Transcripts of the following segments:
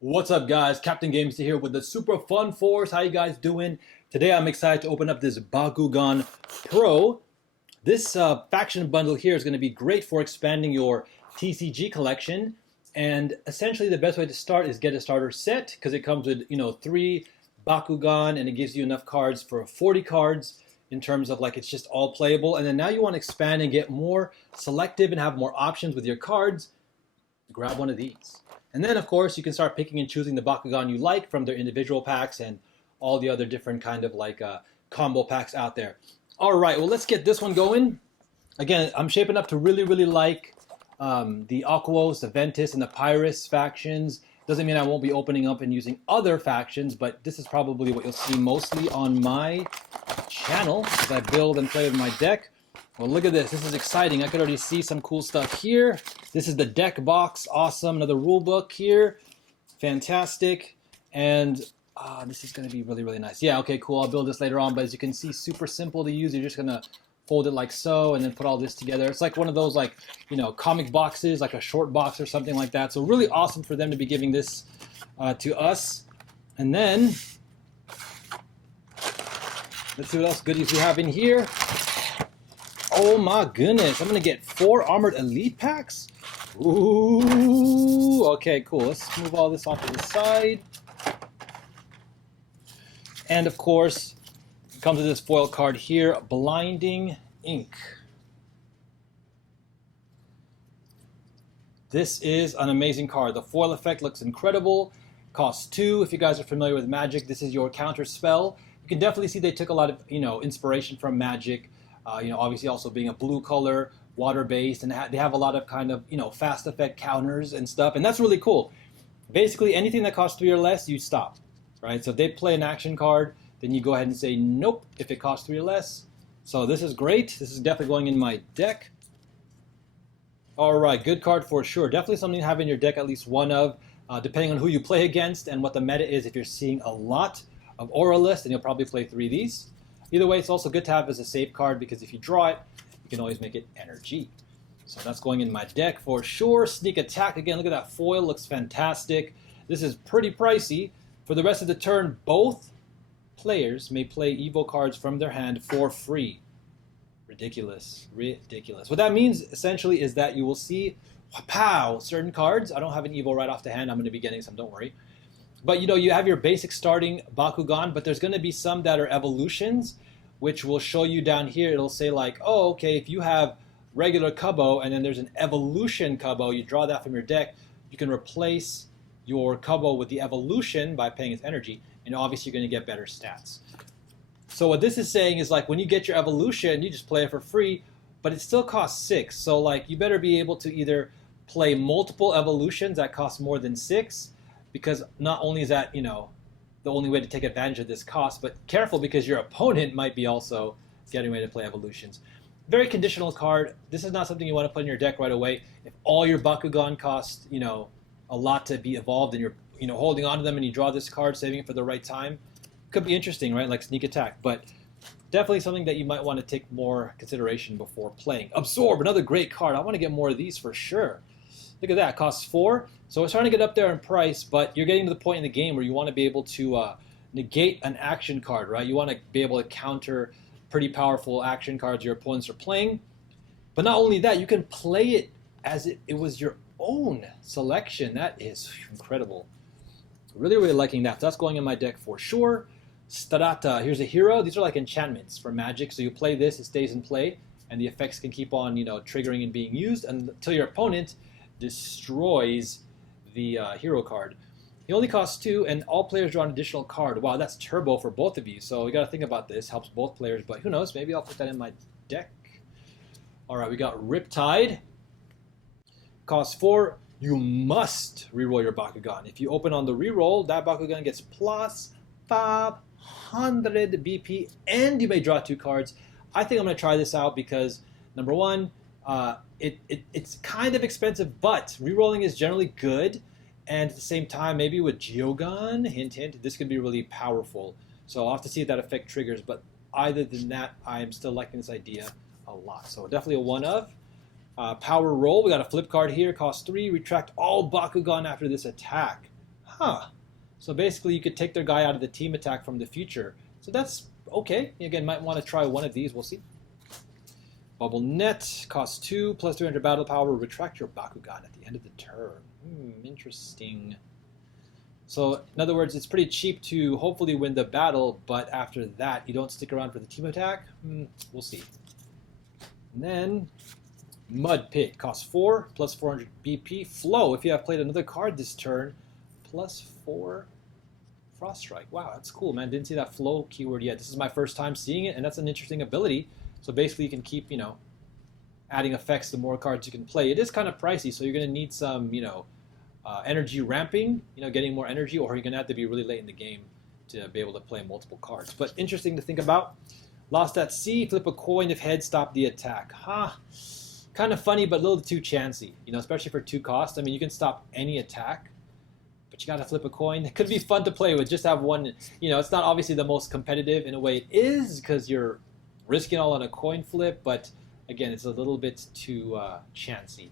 What's up, guys? Captain Games here with the Super Fun Force. How you guys doing? Today I'm excited to open up this Bakugan Pro. This faction bundle here is going to be great for expanding your TCG collection. And essentially the best way to start is get a starter set because it comes with, 3 Bakugan and it gives you enough cards for 40 cards in terms of like it's just all playable. And then now you want to expand and get more selective and have more options with your cards. Grab one of these. And then, of course, you can start picking and choosing the Bakugan you like from their individual packs and all the other different kind of like combo packs out there. All right, well, let's get this one going. Again, I'm shaping up to really like the Aquos, the Ventus, and the Pyrus factions. Doesn't mean I won't be opening up and using other factions, but this is probably what you'll see mostly on my channel as I build and play with my deck. Well, look at this. This is exciting. I could already see some cool stuff here. This is the deck box. Awesome. Another rule book here. Fantastic. And this is going to be really nice. Yeah, okay, cool. I'll build this later on. But as you can see, super simple to use. You're just going to fold it like so and then put all this together. It's like one of those like, comic boxes, like a short box or something like that. So really awesome for them to be giving this to us. And then, let's see what else goodies we have in here. Oh my goodness, I'm going to get 4 Armored Elite packs? Ooh, okay, cool. Let's move all this off to the side. And of course, it comes with this foil card here, Blinding Ink. This is an amazing card. The foil effect looks incredible. Costs 2. If you guys are familiar with Magic, this is your counter spell. You can definitely see they took a lot of, inspiration from Magic. Obviously also being a blue color, water-based, and they have a lot of kind of, fast effect counters and stuff, and that's really cool. Basically, anything that costs 3 or less, you stop, right? So if they play an action card, then you go ahead and say nope if it costs 3 or less. So this is great. This is definitely going in my deck. All right, good card for sure. Definitely something to have in your deck at least one of, depending on who you play against and what the meta is. If you're seeing a lot of Auralist, then you'll probably play 3 of these. Either way, it's also good to have as a safe card because if you draw it, you can always make it energy. So that's going in my deck for sure. Sneak Attack, again, look at that foil, looks fantastic. This is pretty pricey. For the rest of the turn, both players may play Evo cards from their hand for free. Ridiculous. What that means, essentially, is that you will see, pow, certain cards. I don't have an Evo right off the hand. I'm going to be getting some, don't worry. But you have your basic starting Bakugan, but there's going to be some that are evolutions, which will show you down here. It'll say like, oh, okay, if you have regular Kubo and then there's an evolution Kubo, you draw that from your deck, you can replace your Kubo with the evolution by paying its energy, and obviously you're going to get better stats. So what this is saying is like when you get your evolution, you just play it for free, but it still costs 6. So like you better be able to either play multiple evolutions that cost more than 6, because not only is that, the only way to take advantage of this cost, but careful because your opponent might be also getting ready to play evolutions. Very conditional card. This is not something you want to put in your deck right away. If all your Bakugan cost, a lot to be evolved and you're, holding on to them and you draw this card, saving it for the right time, could be interesting, right? Like Sneak Attack, but definitely something that you might want to take more consideration before playing. Absorb, another great card. I want to get more of these for sure. Look at that, costs 4. So it's starting to get up there in price, but you're getting to the point in the game where you want to be able to negate an action card, right? You want to be able to counter pretty powerful action cards your opponents are playing. But not only that, you can play it as it was your own selection. That is incredible. Really liking that. So that's going in my deck for sure. Starata, here's a hero. These are like enchantments for Magic. So you play this, it stays in play, and the effects can keep on, triggering and being used until your opponent destroys the hero card. He only costs 2, and all players draw an additional card. Wow, that's turbo for both of you. So you got to think about this. Helps both players, but who knows? Maybe I'll put that in my deck. All right, we got Riptide. Costs 4. You must reroll your Bakugan. If you open on the reroll, that Bakugan gets plus 500 BP, and you may draw 2 cards. I think I'm going to try this out because, number one, it's kind of expensive, but rerolling is generally good. And at the same time, maybe with Geogun, hint, hint, this could be really powerful. So I'll have to see if that effect triggers. But other than that, I'm still liking this idea a lot. So definitely a one of. Power Roll, we got a flip card here, costs 3. Retract all Bakugan after this attack. Huh. So basically you could take their guy out of the team attack from the future. So that's okay. Again, might want to try one of these. We'll see. Bubble Net costs 2 plus 300 battle power. Retract your bakugan at the end of the turn. Interesting. So in other words, it's pretty cheap to hopefully win the battle, but after that you don't stick around for the team attack. We'll see. And then Mud Pit costs 4 plus 400 BP. Flow, if you have played another card this turn, plus 4 Frost Strike. Wow, that's cool, man. Didn't see that flow keyword yet. This is my first time seeing it, and that's an interesting ability. So basically you can keep, adding effects the more cards you can play. It is kind of pricey, so you're going to need some, energy ramping, getting more energy, or you're going to have to be really late in the game to be able to play multiple cards. But interesting to think about. Lost at sea, flip a coin if head, stop the attack. Kind of funny, but a little too chancy, especially for 2 costs. I mean, you can stop any attack, but you got to flip a coin. It could be fun to play with, just have one. It's not obviously the most competitive in a way. It is because you're risking all on a coin flip, but again, it's a little bit too chancy.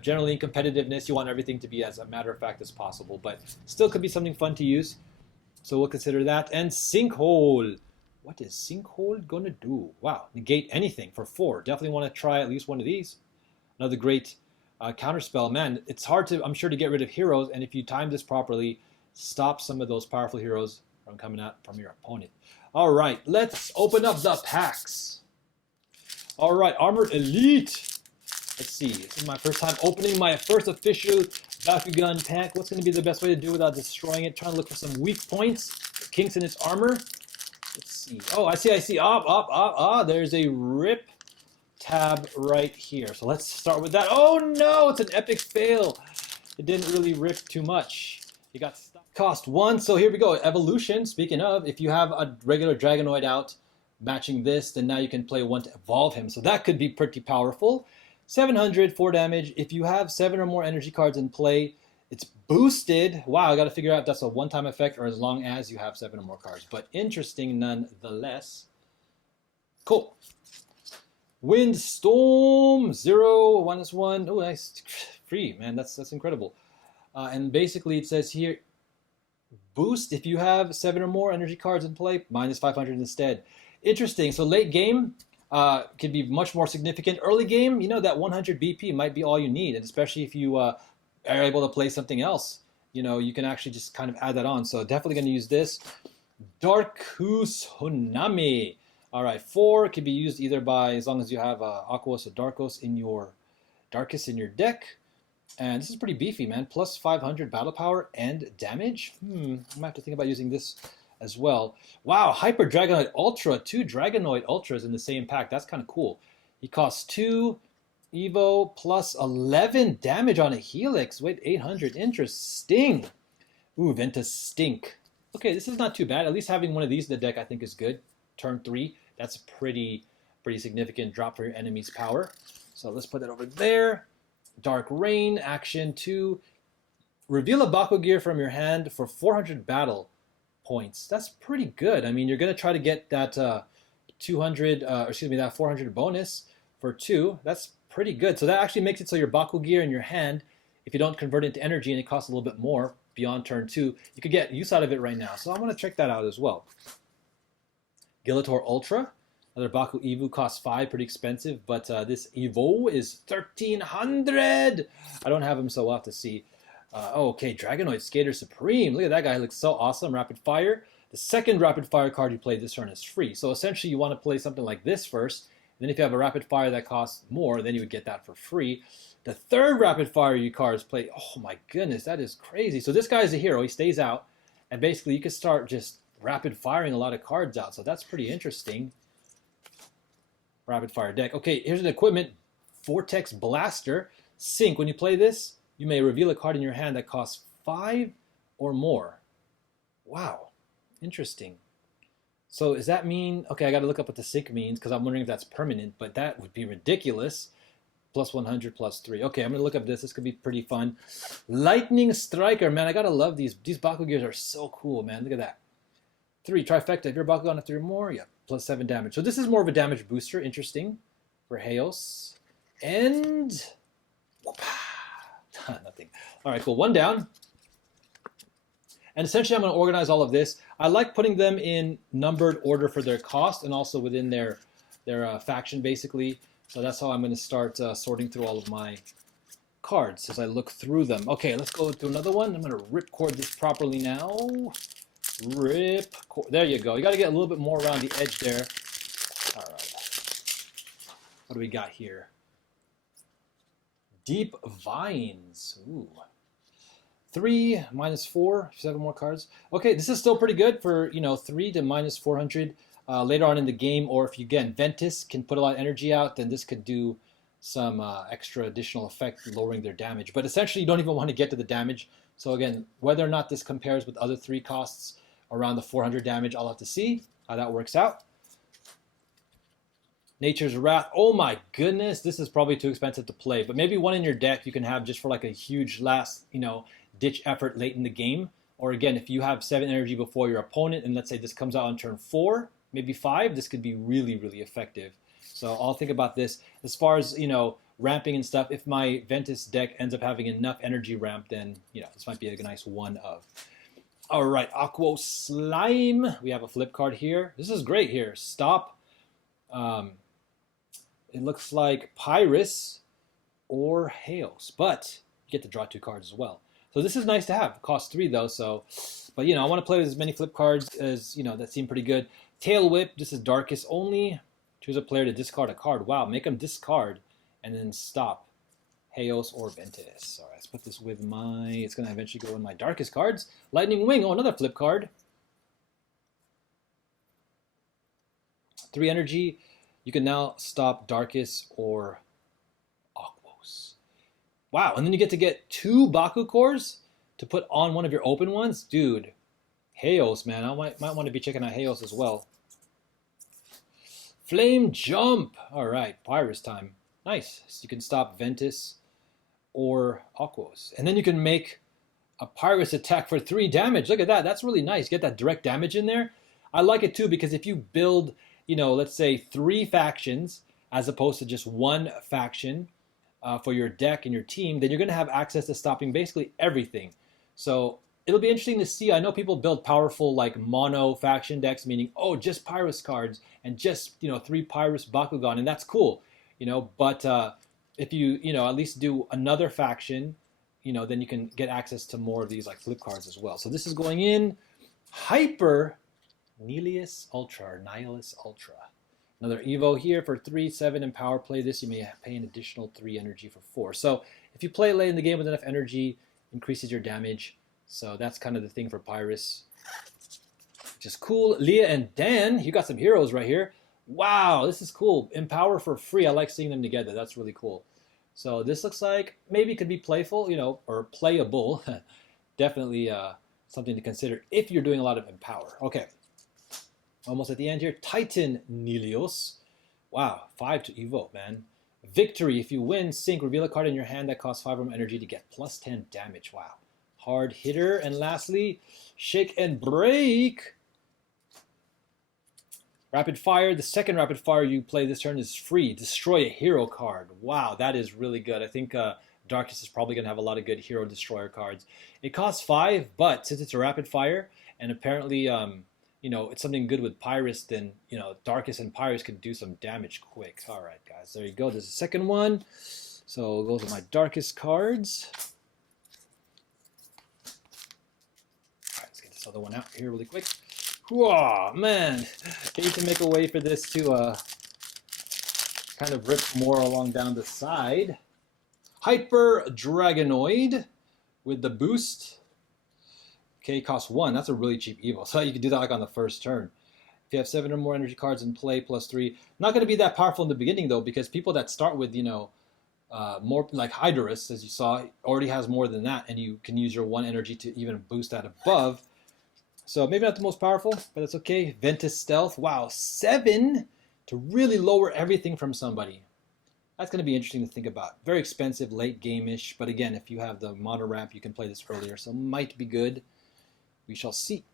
Generally in competitiveness, you want everything to be as a matter of fact as possible, but still could be something fun to use. So we'll consider that. And Sinkhole. What is Sinkhole gonna do? Wow, negate anything for 4. Definitely want to try at least one of these. Another great counterspell. Man, it's hard to, I'm sure, to get rid of heroes, and if you time this properly, stop some of those powerful heroes from coming out from your opponent. All right, let's open up the packs. All right, Armored Elite. Let's see. This is my first time opening my first official Bakugan pack. What's going to be the best way to do it without destroying it? Trying to look for some weak points, kinks in its armor. Let's see. Oh, I see. There's a rip tab right here. So let's start with that. Oh no, it's an epic fail. It didn't really rip too much. You got stuck. Cost 1. So here we go. Evolution. Speaking of, if you have a regular Dragonoid out matching this, then now you can play 1 to evolve him. So that could be pretty powerful. 700, 4 damage. If you have 7 or more energy cards in play, it's boosted. Wow, I got to figure out if that's a one-time effect or as long as you have 7 or more cards. But interesting nonetheless. Cool. Windstorm 0, -1. Oh, nice. Free, man. That's incredible. And basically it says here, boost if you have 7 or more energy cards in play, -500 instead. Interesting. So late game could be much more significant. Early game, that 100 BP might be all you need, and especially if you are able to play something else, you can actually just kind of add that on. So definitely going to use this. Darkus Honami. All right, 4 can be used either by, as long as you have Aquos or Darkus in your deck. And this is pretty beefy, man. Plus 500 battle power and damage. I might have to think about using this as well. Wow, Hyper Dragonoid Ultra. 2 Dragonoid Ultras in the same pack. That's kind of cool. He costs 2 Evo plus 11 damage on a Helix. Wait, 800. Interesting. Ooh, Ventus Stink. Okay, this is not too bad. At least having one of these in the deck I think is good. Turn 3. That's a pretty significant drop for your enemy's power. So let's put that over there. Dark Rain, action 2. Reveal a Baku gear from your hand for 400 battle points. That's pretty good. I mean, you're going to try to get that that 400 bonus for 2. That's pretty good. So that actually makes it so your Baku gear in your hand, if you don't convert it into energy and it costs a little bit more beyond turn 2, you could get use out of it right now. So I'm going to check that out as well. Gilator Ultra. Another Baku Evo costs 5, pretty expensive, but this Evo is 1,300. I don't have him, so we'll have to see. Okay, Dragonoid Skater Supreme. Look at that guy, he looks so awesome. Rapid Fire. The second Rapid Fire card you play this turn is free. So essentially you want to play something like this first, and then if you have a Rapid Fire that costs more, then you would get that for free. The third Rapid Fire you cards play, oh my goodness, that is crazy. So this guy is a hero, he stays out, and basically you can start just rapid firing a lot of cards out, so that's pretty interesting. Rapid fire deck. Okay, here's an equipment. Vortex Blaster. Sync. When you play this, you may reveal a card in your hand that costs 5 or more. Wow. Interesting. So does that mean... Okay, I got to look up what the sync means because I'm wondering if that's permanent, but that would be ridiculous. Plus 100, plus 3. Okay, I'm going to look up this. This could be pretty fun. Lightning Striker. Man, I got to love these. These Baku gears are so cool, man. Look at that. 3. Trifecta. If you're Bakugan at 3 or more, yeah. Plus 7 damage. So this is more of a damage booster. Interesting. For Heos. And... Nothing. Alright, cool. 1 down. And essentially, I'm going to organize all of this. I like putting them in numbered order for their cost and also within their faction, basically. So that's how I'm going to start sorting through all of my cards as I look through them. Okay, let's go to another one. I'm going to ripcord this properly now. There you go. You got to get a little bit more around the edge there. All right. What do we got here? Deep Vines. Ooh. 3 -4, 7 more cards. Okay, this is still pretty good for 3 to -400 later on in the game. Or if you again Ventus can put a lot of energy out, then this could do some extra additional effect, lowering their damage. But essentially, you don't even want to get to the damage. So again, whether or not this compares with other 3 costs around the 400 damage, I'll have to see how that works out. Nature's Wrath. Oh my goodness, this is probably too expensive to play. But maybe one in your deck you can have just for like a huge last, ditch effort late in the game. Or again, if you have 7 energy before your opponent, and let's say this comes out on turn 4, maybe 5, this could be really, really effective. So I'll think about this. As far as, ramping and stuff, if my Ventus deck ends up having enough energy ramp, then, this might be a nice one of. All right, Aquos Slime. We have a flip card here. This is great here. Stop. It looks like Pyrus or Haos, but you get to draw 2 cards as well. So this is nice to have. It costs 3 though, so, but I want to play with as many flip cards as, that seem pretty good. Tail Whip, this is Darkest only. Choose a player to discard a card. Wow, make them discard and then stop. Haos or Ventus. All right, let's put this with it's going to eventually go in my Darkest cards. Lightning Wing, oh, another flip card. 3 energy. You can now stop Darkest or Aquos. Wow, and then you get to get 2 Baku cores to put on one of your open ones? Dude, Haos, man. I might want to be checking out Haos as well. Flame Jump. All right, Pyrus time. Nice. So you can stop Ventus or Aquos. And then you can make a Pyrus attack for 3 damage. Look at that. That's really nice. Get that direct damage in there. I like it too because if you build, let's say 3 factions as opposed to just 1 faction for your deck and your team, then you're going to have access to stopping basically everything. So it'll be interesting to see. I know people build powerful like mono faction decks, meaning, oh, just Pyrus cards and just, 3 Pyrus Bakugan, and that's cool, but if you, at least do another faction, then you can get access to more of these like flip cards as well. So this is going in Hyper Nihilus Ultra or Nihilus Ultra. Another Evo here for 3, 7 in power play. This you may pay an additional 3 energy for 4. So if you play late in the game with enough energy, increases your damage. So that's kind of the thing for Pyrus. Just cool. Leah and Dan, you got some heroes right here. Wow, this is cool. Empower for free. I like seeing them together. That's really cool. So this looks like maybe it could be playful, or playable. Definitely something to consider if you're doing a lot of Empower. Okay. Almost at the end here. Titan Nihilus. Wow, 5 to evoke, man. Victory. If you win, sync, reveal a card in your hand that costs 5 more energy to get plus 10 damage. Wow. Hard hitter. And lastly, Shake and Break. Rapid Fire. The second Rapid Fire you play this turn is free. Destroy a hero card. Wow, that is really good. I think Darkest is probably going to have a lot of good hero destroyer cards. It costs 5, but since it's a Rapid Fire, and apparently it's something good with Pyrus, then, Darkest and Pyrus can do some damage quick. All right, guys, there you go. There's the second one. So those are my Darkest cards. All right, let's get this other one out here really quick. Whoa, man. I need to make a way for this to kind of rip more along down the side. Hyper Dragonoid with the boost. Okay, costs 1. That's a really cheap Evo. So you can do that like on the first turn. If you have 7 or more energy cards in play, plus 3. Not going to be that powerful in the beginning, though, because people that start with, more like Hydrus, as you saw, already has more than that, and you can use your 1 energy to even boost that above. So maybe not the most powerful, but that's okay. Ventus Stealth. Wow, 7 to really lower everything from somebody. That's going to be interesting to think about. Very expensive, late game-ish, but again, if you have the mono ramp, you can play this earlier, so it might be good. We shall see.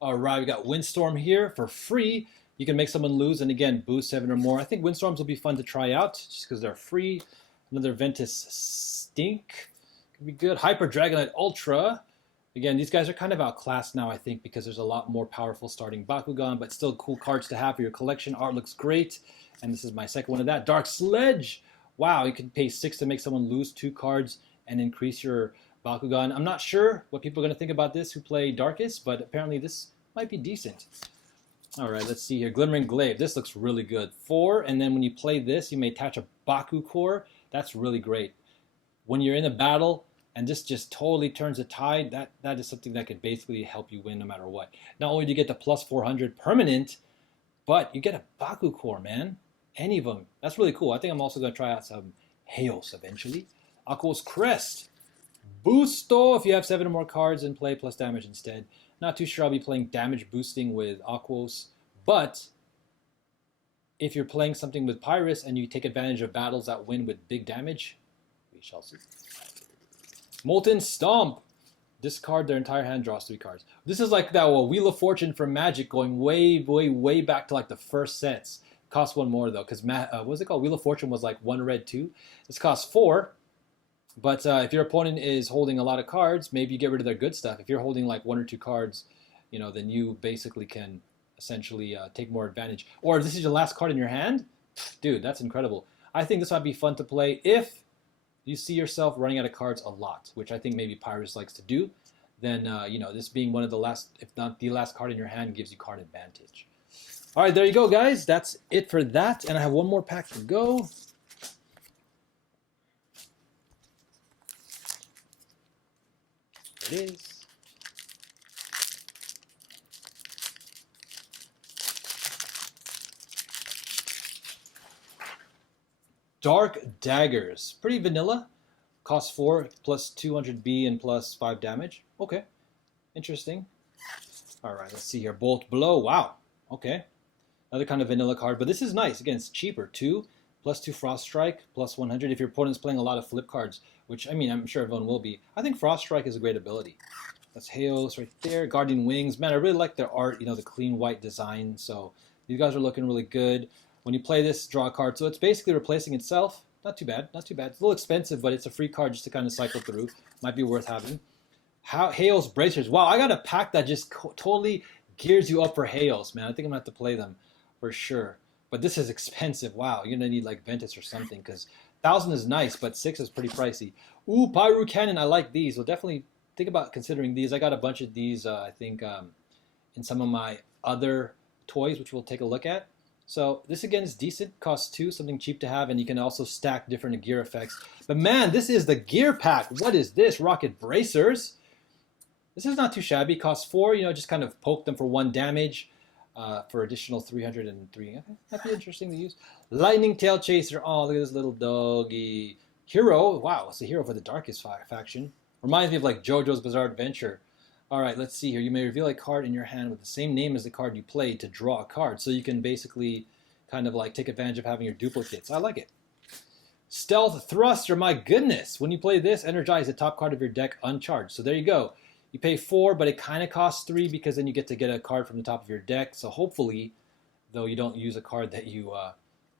All right, we got Windstorm here for free. You can make someone lose and again boost 7 or more. I think Windstorms will be fun to try out just because they're free. Another Ventus Stink could be good. Hyper Dragonite Ultra Again, these guys are kind of outclassed now, I think, because there's a lot more powerful starting bakugan, but still cool cards to have for your collection. Art looks great, and this is my second one of that. Dark Sledge! Wow, you can pay 6 to make someone lose 2 cards and increase your bakugan. I'm not sure what people are going to think about this who play Darkest, but apparently this might be decent. All right, let's see here. Glimmering Glaive. This looks really good. 4, and then when you play this, you may attach a Baku core. That's really great. When you're in a battle and this just totally turns the tide, that is something that could basically help you win no matter what. Not only do you get the plus 400 permanent, but you get a Baku core, man. Any of them. That's really cool. I think I'm also going to try out some Haos eventually. Aquos Crest. Boosto if you have 7 or more cards and play plus damage instead. Not too sure I'll be playing damage boosting with Aquos, but if you're playing something with Pyrus and you take advantage of battles that win with big damage, we shall see. Molten Stomp. Discard their entire hand, draws 3 cards. This is like that Wheel of Fortune from Magic going way back to like the first sets. Costs 1 more though, because what was it called? Wheel of Fortune was like 1 red 2. This costs 4. But if your opponent is holding a lot of cards, maybe you get rid of their good stuff. If you're holding like 1 or 2 cards, you know, then you basically can essentially take more advantage. Or if this is your last card in your hand, dude, that's incredible. I think this might be fun to play if you see yourself running out of cards a lot, which I think maybe Pyrus likes to do. Then, you know, this being one of the last, if not the last card in your hand, gives you card advantage. All right, there you go, guys. That's it for that. And I have one more pack to go. There it is. Dark Daggers. Pretty vanilla. Cost 4, plus 200B and plus 5 damage. Okay. Interesting. All right, let's see here. Bolt Blow. Wow. Okay. Another kind of vanilla card, but this is nice. Again, it's cheaper. 2, plus 2 Frost Strike, plus 100 if your opponent's playing a lot of flip cards, which, I mean, I'm sure everyone will be. I think Frost Strike is a great ability. That's Haos right there. Guardian Wings. Man, I really like their art, you know, the clean white design. So these guys are looking really good. When you play this, draw a card. So it's basically replacing itself. Not too bad. Not too bad. It's a little expensive, but it's a free card just to kind of cycle through. Might be worth having. Haos Bracers. Wow, I got a pack that just totally gears you up for Haos, man. I think I'm going to have to play them for sure. But this is expensive. Wow, you're going to need like Ventus or something because 1,000 is nice, but 6 is pretty pricey. Ooh, Pyro Cannon. I like these. We'll definitely think about considering these. I got a bunch of these, I think, in some of my other toys, which we'll take a look at. So this again is decent, costs 2, something cheap to have, and you can also stack different gear effects. But man, this is the gear pack. What is this? Rocket Bracers. This is not too shabby. Costs 4, you know, just kind of poke them for 1 damage for additional 303. Okay, that'd be interesting to use. Lightning Tail Chaser. Oh, look at this little doggy. Hero. Wow, it's a hero for the Darkest faction. Reminds me of like JoJo's Bizarre Adventure. All right, let's see here. You may reveal a card in your hand with the same name as the card you played to draw a card. So you can basically kind of like take advantage of having your duplicates. I like it. Stealth Thruster, my goodness. When you play this, energize the top card of your deck uncharged. So there you go. You pay 4, but it kind of costs 3 because then you get to get a card from the top of your deck. So hopefully, though, you don't use a card that you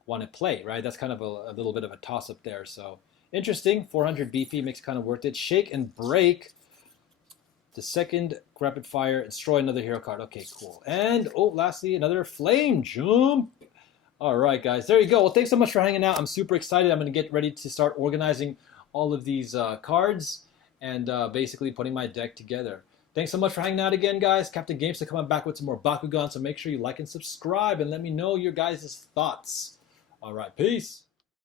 want to play, right? That's kind of a little bit of a toss-up there. So interesting. 400 BP makes it kind of worth it. Shake and Break. The second rapid fire, destroy another hero card. Okay, cool. And, oh, lastly, another Flame Jump. All right, guys, there you go. Well, thanks so much for hanging out. I'm super excited. I'm going to get ready to start organizing all of these cards and basically putting my deck together. Thanks so much for hanging out again, guys. Captain Gamester coming back with some more Bakugan, so make sure you like and subscribe and let me know your guys' thoughts. All right, peace.